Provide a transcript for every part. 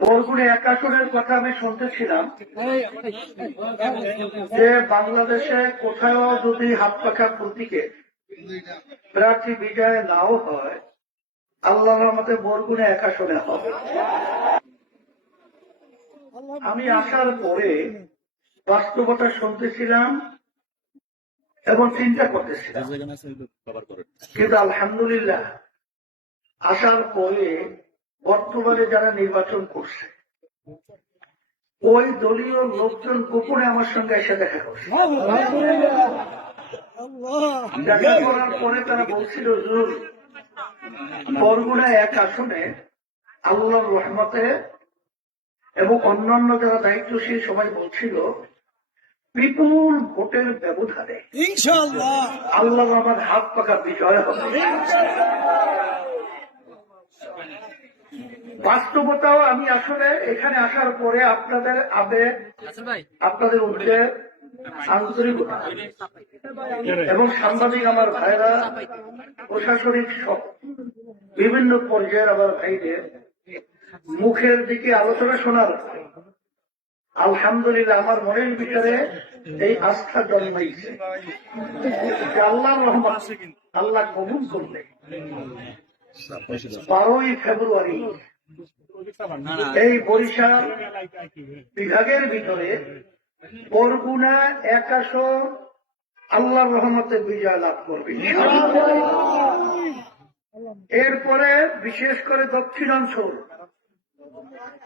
বরগুনে এক আসনের কথা আমি শুনতেছিলাম যে বাংলাদেশে কোথাও যদি হাত পাখা প্রতীকে প্রার্থী বিজয় নাও হয়, আল্লাহর রহমতে বরগুনে এক আসনে হবে। আমি আসার পরে বাস্তবতা শুনতেছিলাম এবং চিন্তা করতেছিলাম, কিন্তু আলহামদুলিল্লাহ আসার পরে বর্তমানে যারা নির্বাচন করছে ওই দলীয় লোকজন গোপনে আমার সঙ্গে এসে দেখা করছে। দেখা করার পরে তারা বলছিল, হুজুর বরগুনা এক আসনে আল্লাহর রহমতে এবং অন্যান্য যারা দায়িত্বশীল সবাই বলছিল বিপুল ভোটের ব্যবধানে ইনশাআল্লাহ আল্লাহ আমার হাত পাকা বিজয় হবে। বাস্তবতাও আমি আসলে এখানে আসার পরে আপনাদের আবেগ, আপনাদের উদ্বেগ, আন্তরিকতা এবং সাংবাদিক আমার ভাইরা, প্রশাসনিক সব বিভিন্ন পর্যায়ের আমার ভাইদের মুখের দিকে আলোচনা শোনার আলহামদুলিল্লাহ আমার মনের ভিতরে এই আস্থা জন্মাইছে যে আল্লাহর রহমত আল্লাহ কবুল করলে 12ই ফেব্রুয়ারি এই বরিশাল বিভাগের ভিতরে বরগুনা এক আসন আল্লাহর রহমতে বিজয় লাভ করবে। এরপরে বিশেষ করে দক্ষিণাঞ্চল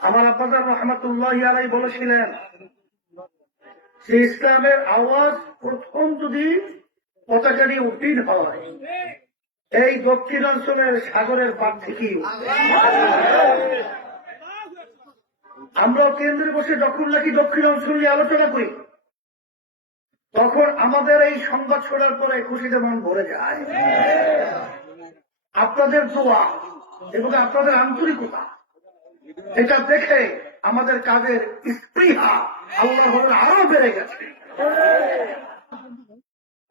আমার আব্বাজান রহমতুল্লাহ আলাই বলেছিলেন যে ইসলামের আওয়াজ প্রথম যদি পতাকা নিয়ে উত্তীর্ণ হয় এই দক্ষিণাঞ্চলের সাগরের পার থেকেই আমরা কেন্দ্রে বসে যখন নাকি দক্ষিণাঞ্চল নিয়ে আলোচনা করি তখন আমাদের এই সংবাদ শোনার পরে খুশিতে মন ভরে যায়। আপনাদের দোয়া এবং আপনাদের আন্তরিকতা এটা দেখে আমাদের কাজের স্পৃহা আল্লাহ আরো বেড়ে গেছে।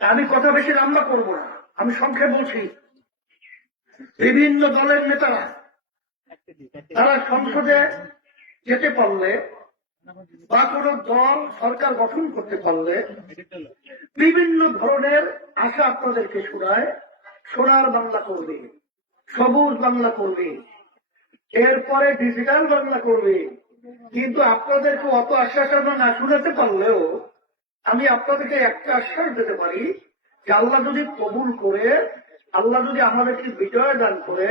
আমি কথা বেশি লম্বা করব না, আমি সংক্ষেপ বলছি। বিভিন্ন দলের নেতারা তারা সংসদে যেতে পারলে বা কোন দল সরকার গঠন করতে পারলে বিভিন্ন ধরনের আশা আপনাদেরকে শোনায়। সোনার বাংলা করবে, সবুজ বাংলা করবে, এরপরে ডিজিটাল বাংলা করবে। কিন্তু আপনাদেরকে অত আশ্বাস আমরা না শোনাতে পারলেও আমি আপনাদেরকে একটা আশ্বাস দিতে পারি যে আল্লাহ যদি কবুল করে, আল্লাহ যদি আমাদেরকে বিজয় দান করে,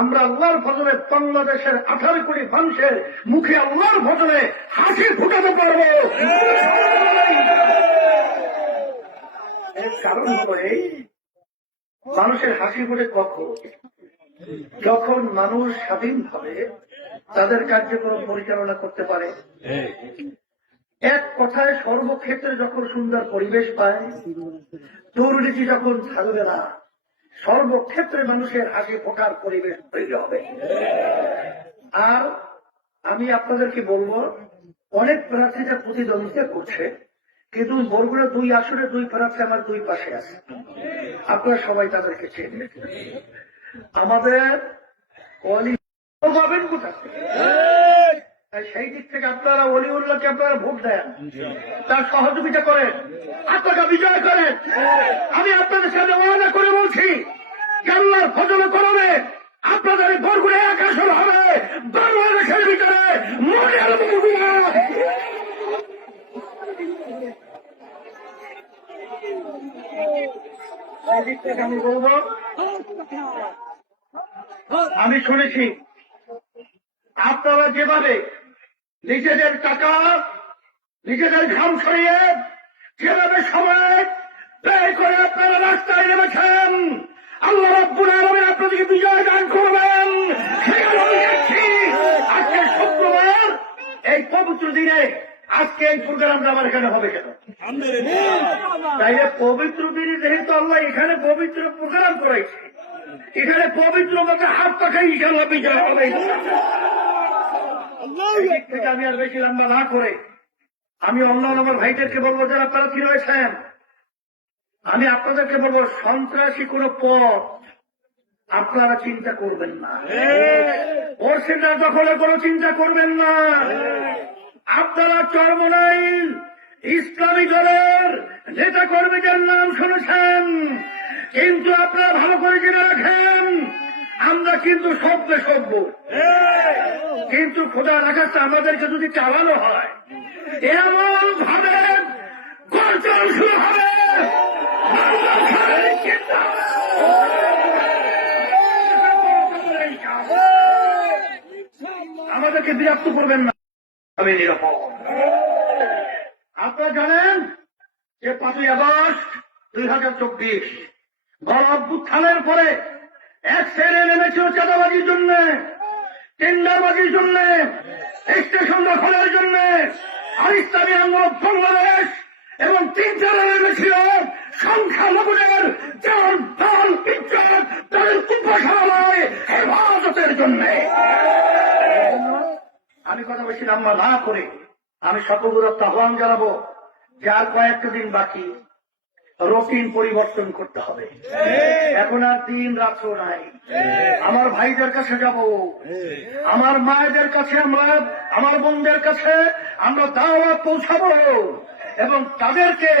আমরা আল্লাহর ফজলে বাংলাদেশের 18 কোটি মানুষের মুখে আল্লাহর ফজলে হাসি ফুটাতে পারবো। এর কারণ হলো এই, মানুষের হাসি ফুটে কখন? যখন মানুষ স্বাধীনভাবে তাদের কার্যক্রম পরিচালনা করতে পারে। এক কথায় সর্বক্ষেত্রে যখন সুন্দর পরিবেশ পায়, দুর্নীতি যখন থাকবে না, সর্বক্ষেত্রে মানুষের হাসি ফোটার পরিবেশ তৈরি হবে। আর আমি আপনাদেরকে বলবো, অনেক প্রার্থীরা প্রতিদ্বন্দ্বিতা করছে, কিন্তু বরগুনা 2 আসনে 2 প্রার্থী আমার 2 পাশে আছে। আপনারা সবাই তাদেরকে চেনেন। আমাদের পাবেন কোথায়? সেই দিক থেকে আপনারা ওলিউল্লাহকে আপনারা ভোট দেন, তার সহযোগিতা করেন, আপনাকে বিজয় করেন। আমি আপনাদের সামনে ওয়াদা করে বলছি আল্লাহর ফজলে করবে আপনাদের বরগুনা এক আসন হবে বাংলাদেশের ভিতরে মডেল বরগুনা। সেই দিক থেকে আমি বলব, আমি শুনেছি আপনারা যেভাবে নিজেদের টাকা, নিজেদের ঘাম ছড়িয়ে যেভাবে সময় ব্যয় করে আপনারা রাস্তায় নেমেছেন, আল্লাহ রাব্বুল আলামিন আপনাদেরকে বিজয় দান করবেন। আজকে শুক্রবার, এই পবিত্র দিনে আজকে এই প্রোগ্রামটা আমার এখানে হবে কেন? তাইলে পবিত্র দিনে যেহেতু আল্লাহ এখানে পবিত্র প্রোগ্রাম করেছে, এখানে পবিত্র মতো হাত পাখাই ইনশাআল্লাহ বিজয় হবে। আমি আর বেশি লম্বা না করে আমি অন্যান্য আমার ভাইদেরকে বলবো, যারা প্রার্থী রয়েছেন, আমি আপনাদেরকে বলবো সন্ত্রাসী কোন পথ আপনারা চিন্তা করবেন না, ওর সেটা দখলে কোনো চিন্তা করবেন না। আপনারা চরমনাইল ইসলামী দলের নেতা কর্মীদের নাম শুনেছেন, কিন্তু আপনারা ভালো করে জেনে রাখেন আমরা কিন্তু সভ্যে সভ্য, কিন্তু খোদা রাখাচ্ছে আমাদেরকে যদি চালানো হয় এমন ভাবে গর্জন শুরু হবে, আমাদেরকে বিরক্ত করবেন না, আমি নিরাপদ। আপনারা জানেন যে 5ই আগস্ট 2024 গণ অভ্যুত্থানের পরে এক শ্রেণী নেমেছিল চাঁদাবাজির জন্য, টেন্ডারবাজির জন্য, স্টেশন দখলের জন্য, আর ইসলামী আন্দোলন বাংলাদেশ এবং 3 জেলা নেমেছিল সংখ্যালঘুদের যেমন দল ইজ্জত তাদের কুপ্রসারণায় হেফাজতের জন্য। আমি কথা বলছি আমরা না করে আমি সকলগুলোর আহ্বান জানাবো যে আর কয়েকটা দিন বাকি, রুটিন পরিবর্তন করতে হবে। এখন আর দিন রাত্র নাই। আমার ভাইদের কাছে যাব, আমার মায়েদের কাছে, আমার বোনদের কাছে আমরা দাওয়াত পৌঁছাবো এবং তাদেরকে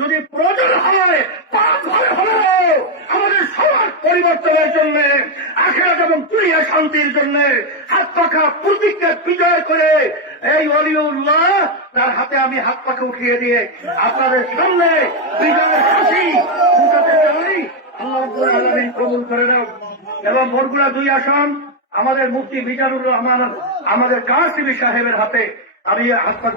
যদি প্রয়োজন হয় পাপ ঘরে হলেও আমাদের সমাজ পরিবর্তনের জন্য, আখিরাত এবং দুনিয়া শান্তির জন্য হাত পাখা প্রতিজ্ঞা বিজয় করে এই ওলিউল্লাহ তার হাতে আমি হাত পাখা উঠিয়ে দিয়ে আপনাদের সামনে বিজয়ের হাসি ফুটাতে চাই। আল্লাহ রাব্বুল আলামিন কবুল করে নাও। এবং বরগুনা 2 আসন আমাদের মুফতি মিজানুর রহমান আমাদের কাসিমি সাহেবের হাতে আমি হাত পাখা